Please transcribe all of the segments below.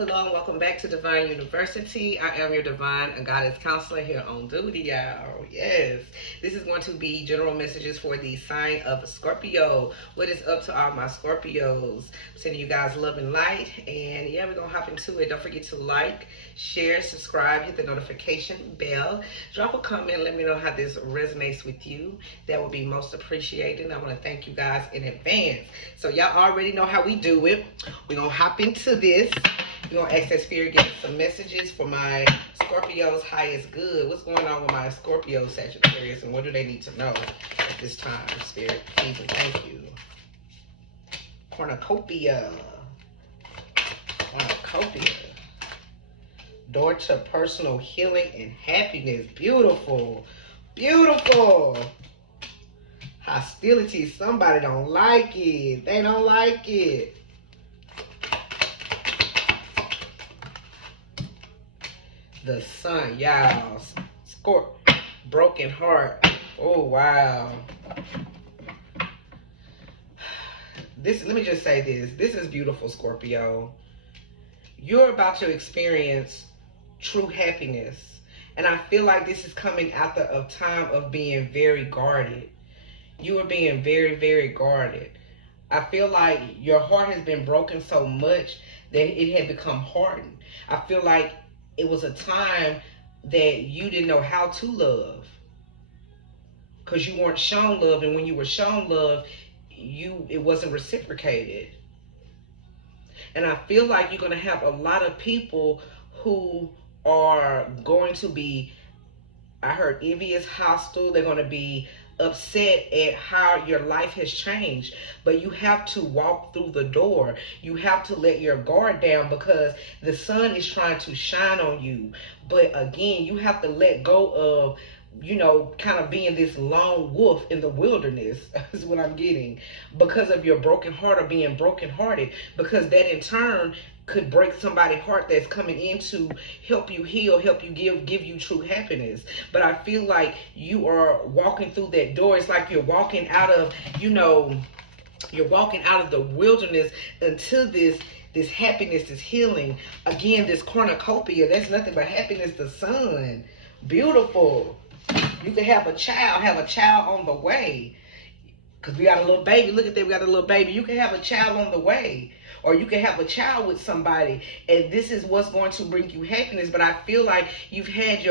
Hello and welcome back to Divine University. I am your Divine Goddess Counselor here on duty, y'all. Yes, this is going to be general messages for the sign of Scorpio. What is up to all my Scorpios? I'm sending you guys love and light. And yeah, we're going to hop into it. Don't forget to like, share, subscribe, hit the notification bell. Drop a comment. Let me know how this resonates with you. That would be most appreciated. I want to thank you guys in advance. So y'all already know how we do it. We're going to hop into this. We're going to ask that Spirit get some messages for my Scorpios highest good. What's going on with my Scorpio Sagittarius and what do they need to know at this time? Spirit, please and thank you. Cornucopia. Cornucopia. Door to personal healing and happiness. Beautiful. Beautiful. Hostility. Somebody don't like it. They don't like it. The sun, y'all. Broken heart. Oh, wow. Let me just say this. This is beautiful, Scorpio. You're about to experience true happiness. And I feel like this is coming after a time of being very guarded. You are being very, very guarded. I feel like your heart has been broken so much that it had become hardened. I feel like it was a time that you didn't know how to love because you weren't shown love, and when you were shown love, it wasn't reciprocated. And I feel like you're going to have a lot of people who are going to be, I heard, envious, hostile. They're going to be upset at how your life has changed, but you have to walk through the door. You have to let your guard down because the sun is trying to shine on you. But again, you have to let go of, kind of being this lone wolf in the wilderness is what I'm getting, because of your broken heart or being brokenhearted, because that in turn could break somebody's heart that's coming in to help you heal, help you give you true happiness. But I feel like you are walking through that door. It's like you're walking out of, you're walking out of the wilderness into this happiness, this healing. Again, this cornucopia, that's nothing but happiness, the sun. Beautiful. You can have a child on the way. Because we got a little baby. Look at that, we got a little baby. You can have a child on the way. Or you can have a child with somebody, and this is what's going to bring you happiness. But I feel like you've had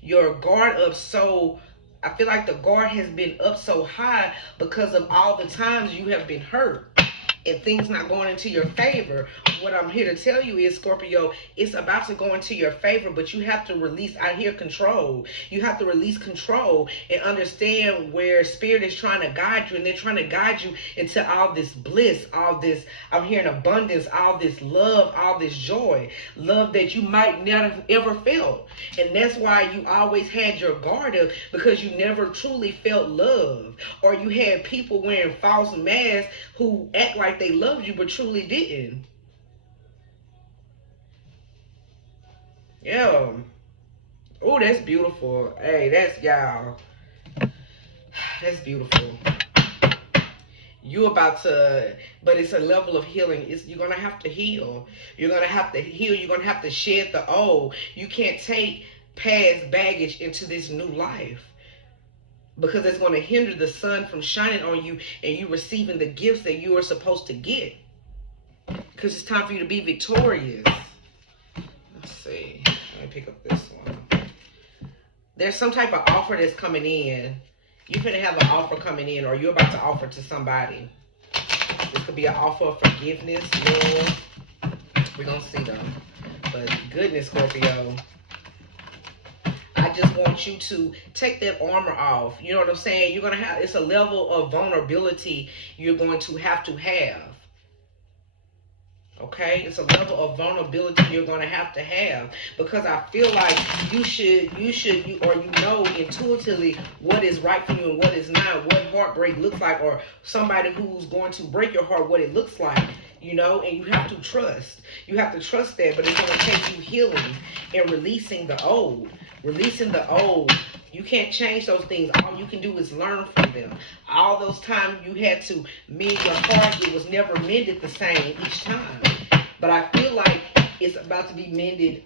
your guard up so, I feel like the guard has been up so high because of all the times you have been hurt and things not going into your favor. What I'm here to tell you is, Scorpio, it's about to go into your favor, but you have to release, I hear control. You have to release control and understand where Spirit is trying to guide you, and they're trying to guide you into all this bliss, all this, I'm hearing abundance, all this love, all this joy, love that you might not have ever felt. And that's why you always had your guard up, because you never truly felt love. Or you had people wearing false masks who act like they loved you but truly didn't. Yeah. Oh, that's beautiful. Hey, that's, y'all, that's beautiful. You about to, but it's a level of healing. You're going to have to heal. You're going to have to heal. You're going to have to shed the old. You can't take past baggage into this new life, because it's going to hinder the sun from shining on you and you receiving the gifts that you are supposed to get. Because it's time for you to be victorious. Let's see. Let me pick up this one. There's some type of offer that's coming in. You're going to have an offer coming in, or you're about to offer to somebody. This could be an offer of forgiveness, love. We're going to see them. But goodness, Scorpio, I just want you to take that armor off. You know what I'm saying? You're going to have, it's a level of vulnerability you're going to have. Okay? It's a level of vulnerability you're going to have. Because I feel like you know intuitively what is right for you and what is not, what heartbreak looks like, or somebody who's going to break your heart, what it looks like. And you have to trust. You have to trust that, but it's going to take you healing and releasing the old. Releasing the old. You can't change those things. All you can do is learn from them. All those times you had to mend your heart, it was never mended the same each time. But I feel like it's about to be mended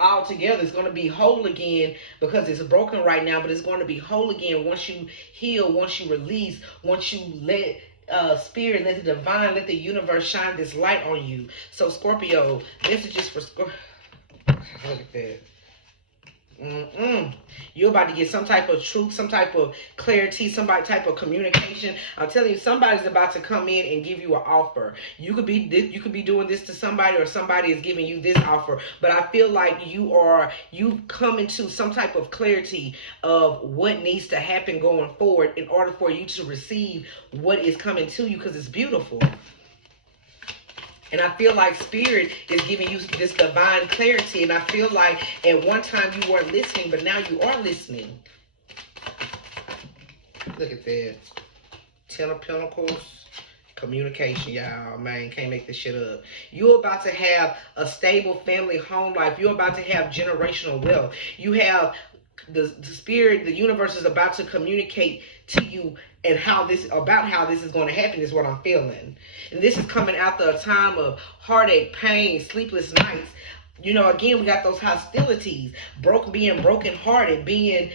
all together. It's going to be whole again because it's broken right now, but it's going to be whole again once you heal, once you release, once you let spirit, let the divine, let the universe shine this light on you. So Scorpio, messages for Scorpio. Look at that. You're about to get some type of truth, some type of clarity, some type of communication. I'm telling you, somebody's about to come in and give you an offer. You could be doing this to somebody, or somebody is giving you this offer. But I feel like you've come into some type of clarity of what needs to happen going forward in order for you to receive what is coming to you, because it's beautiful. And I feel like spirit is giving you this divine clarity. And I feel like at one time you weren't listening, but now you are listening. Look at that. 10 of Pentacles. Communication, y'all. Man, can't make this shit up. You're about to have a stable family home life. You're about to have generational wealth. You have the spirit, the universe is about to communicate to you and how this is going to happen is what I'm feeling. And this is coming after a time of heartache, pain, sleepless nights. You know, again, we got those hostilities, being brokenhearted, being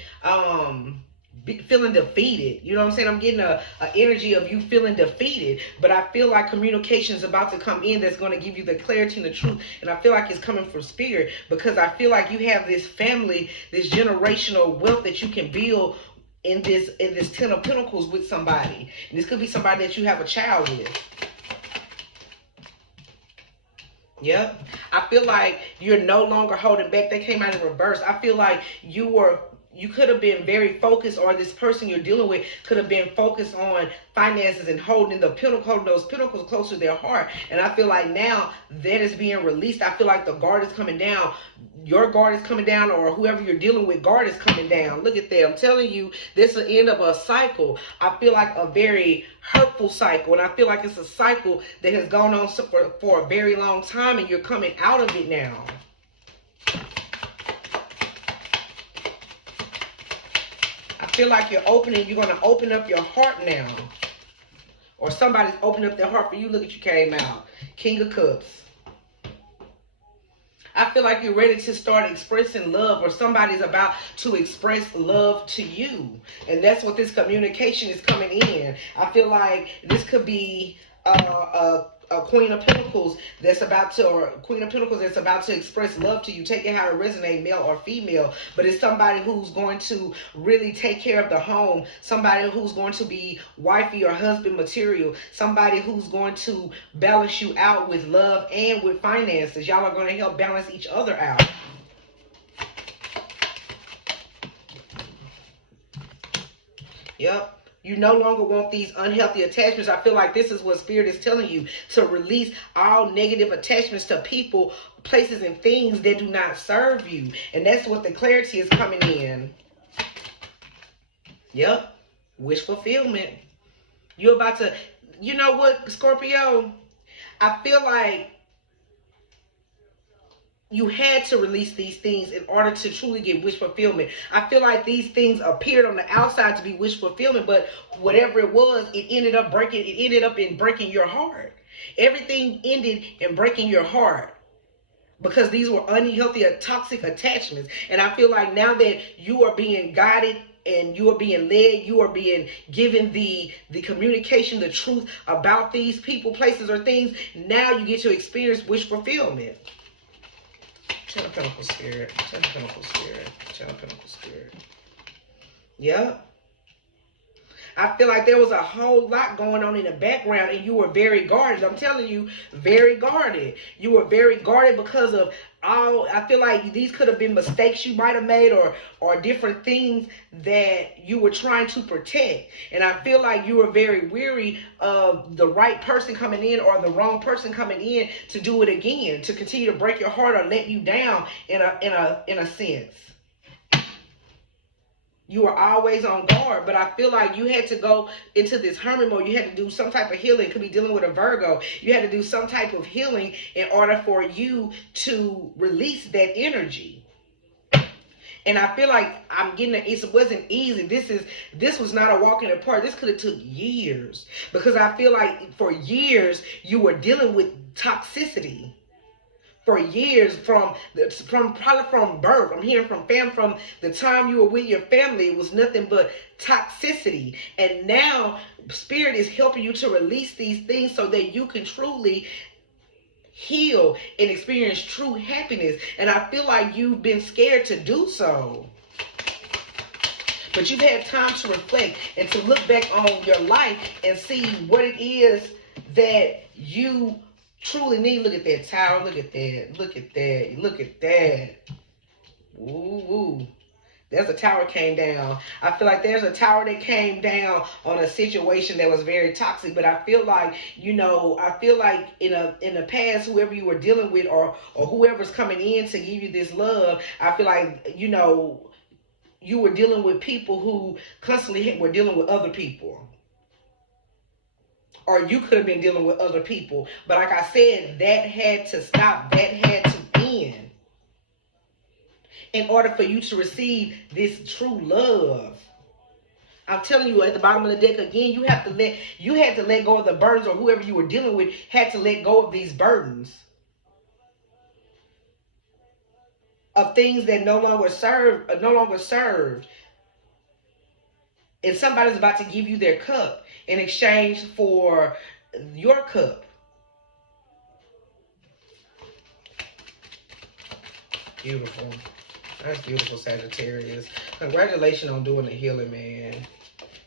feeling defeated. You know what I'm saying? I'm getting a energy of you feeling defeated, but I feel like communication is about to come in that's going to give you the clarity and the truth. And I feel like it's coming from spirit, because I feel like you have this family, this generational wealth that you can build in this 10 of Pentacles with somebody. And this could be somebody that you have a child with. Yep. I feel like you're no longer holding back. They came out in reverse. I feel like you could have been very focused, or this person you're dealing with could have been focused on finances and holding those pentacles close to their heart. And I feel like now that is being released. I feel like the guard is coming down. Your guard is coming down, or whoever you're dealing with, guard is coming down. Look at that. I'm telling you, this is the end of a cycle. I feel like a very hurtful cycle. And I feel like it's a cycle that has gone on for a very long time, and you're coming out of it now. I feel like you're going to open up your heart now. Or somebody's opening up their heart for you. Look at you came out. King of Cups. I feel like you're ready to start expressing love, or somebody's about to express love to you. And that's what this communication is coming in. I feel like this could be a Queen of Pentacles that's about to express love to you. Take it how it resonates, male or female. But it's somebody who's going to really take care of the home. Somebody who's going to be wifey or husband material. Somebody who's going to balance you out with love and with finances. Y'all are going to help balance each other out. Yep. You no longer want these unhealthy attachments. I feel like this is what spirit is telling you, to release all negative attachments to people, places, and things that do not serve you. And that's what the clarity is coming in. Yep. Wish fulfillment. You're about to, you know what, Scorpio? I feel like you had to release these things in order to truly get wish fulfillment. I feel like these things appeared on the outside to be wish fulfillment, but whatever it was, it ended up in breaking your heart. Everything ended in breaking your heart, because these were unhealthy or toxic attachments. And I feel like now that you are being guided and you are being led, you are being given the communication, the truth about these people, places, or things, now you get to experience wish fulfillment. 10 of Pentacles spirit, 10 of Pentacles spirit, 10 of Pentacles spirit. Yeah. I feel like there was a whole lot going on in the background, and you were very guarded. I'm telling you, very guarded. You were very guarded because of I feel like these could have been mistakes you might have made, or different things that you were trying to protect. And I feel like you were very weary of the right person coming in or the wrong person coming in to do it again, to continue to break your heart or let you down in a sense. You were always on guard, but I feel like you had to go into this hermit mode. You had to do some type of healing. It could be dealing with a Virgo. You had to do some type of healing in order for you to release that energy. And I feel like it wasn't easy. This was not a walk in the park. This could have took years, because I feel like for years you were dealing with toxicity. for years, probably from birth. I'm hearing from the time you were with your family, it was nothing but toxicity. And now Spirit is helping you to release these things so that you can truly heal and experience true happiness. And I feel like you've been scared to do so. But you've had time to reflect and to look back on your life and see what it is that you truly need. Look at that tower. Look at that. Look at that. Look at that. Ooh. There's a tower came down. I feel like there's a tower that came down on a situation that was very toxic. But I feel like, in the past, whoever you were dealing with or whoever's coming in to give you this love, I feel like, you were dealing with people who constantly were dealing with other people. Or you could have been dealing with other people. But like I said, that had to stop. That had to end. In order for you to receive this true love. I'm telling you, at the bottom of the deck again, you had to let go of the burdens, or whoever you were dealing with had to let go of these burdens. Of things that no longer served. And somebody's about to give you their cup in exchange for your cup. Beautiful. That's beautiful, Sagittarius. Congratulations on doing the healing, man.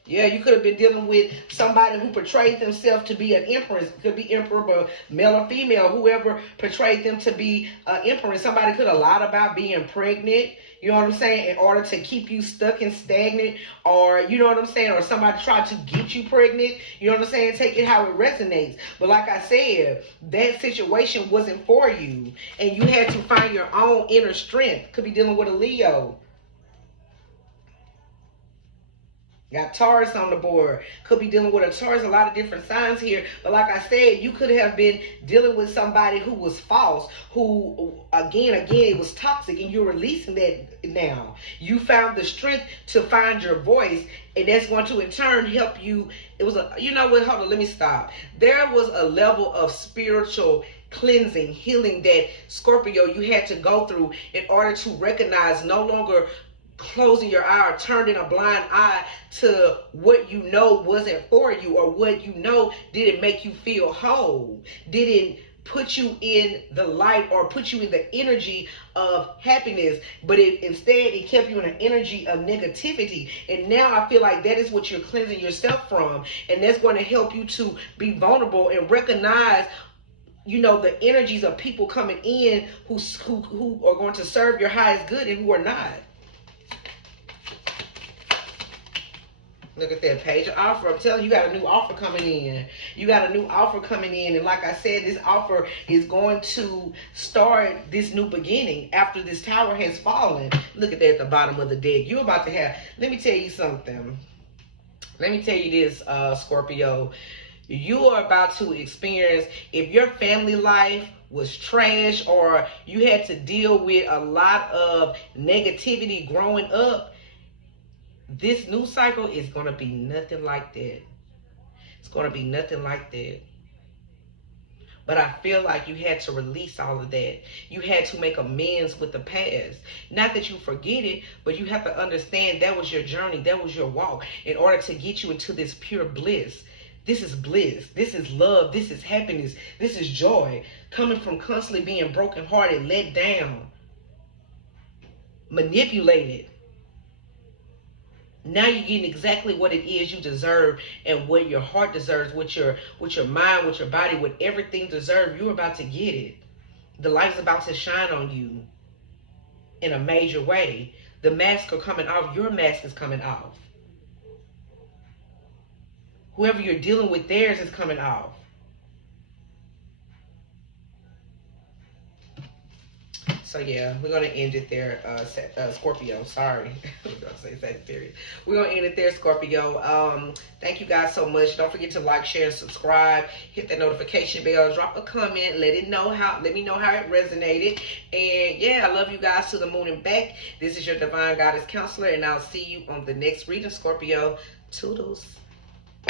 Yeah, you could have been dealing with somebody who portrayed themselves to be an empress. Could be emperor, but male or female, whoever portrayed them to be an empress. Somebody could have lied about being pregnant, you know what I'm saying, in order to keep you stuck and stagnant, or, you know what I'm saying, or somebody tried to get you pregnant, you know what I'm saying, take it how it resonates. But like I said, that situation wasn't for you, and you had to find your own inner strength. Could be dealing with a Leo. Got Taurus on the board. Could be dealing with a Taurus. A lot of different signs here. But like I said, you could have been dealing with somebody who was false. Who, again, it was toxic. And you're releasing that now. You found the strength to find your voice. And that's going to, in turn, help you. It was a, you know what? Hold on. Let me stop. There was a level of spiritual cleansing, healing that, Scorpio, you had to go through in order to recognize no longer closing your eye or turning a blind eye to what you know wasn't for you, or what you know didn't make you feel whole, didn't put you in the light or put you in the energy of happiness, but instead it kept you in an energy of negativity. And now I feel like that is what you're cleansing yourself from, and that's going to help you to be vulnerable and recognize, the energies of people coming in who are going to serve your highest good and who are not. Look at that page of offer. I'm telling you, you got a new offer coming in. You got a new offer coming in. And like I said, this offer is going to start this new beginning after this tower has fallen. Look at that at the bottom of the deck. You're about to have, let me tell you something. Let me tell you this, Scorpio. You are about to experience, if your family life was trash or you had to deal with a lot of negativity growing up, this new cycle is going to be nothing like that. It's going to be nothing like that. But I feel like you had to release all of that. You had to make amends with the past. Not that you forget it, but you have to understand that was your journey. That was your walk in order to get you into this pure bliss. This is bliss. This is love. This is happiness. This is joy. Coming from constantly being brokenhearted, let down, manipulated. Now you're getting exactly what it is you deserve, and what your heart deserves, what your mind, what your body, what everything deserves. You're about to get it. The light is about to shine on you in a major way. The masks are coming off. Your mask is coming off. Whoever you're dealing with, theirs is coming off. So yeah, we're going to end it there, Scorpio. Sorry. I was going to say Sagittarius. We're going to end it there, Scorpio. Thank you guys so much. Don't forget to like, share, and subscribe. Hit that notification bell. Drop a comment. Let me know how it resonated. And yeah, I love you guys to the moon and back. This is your Divine Goddess Counselor, and I'll see you on the next reading, Scorpio. Toodles.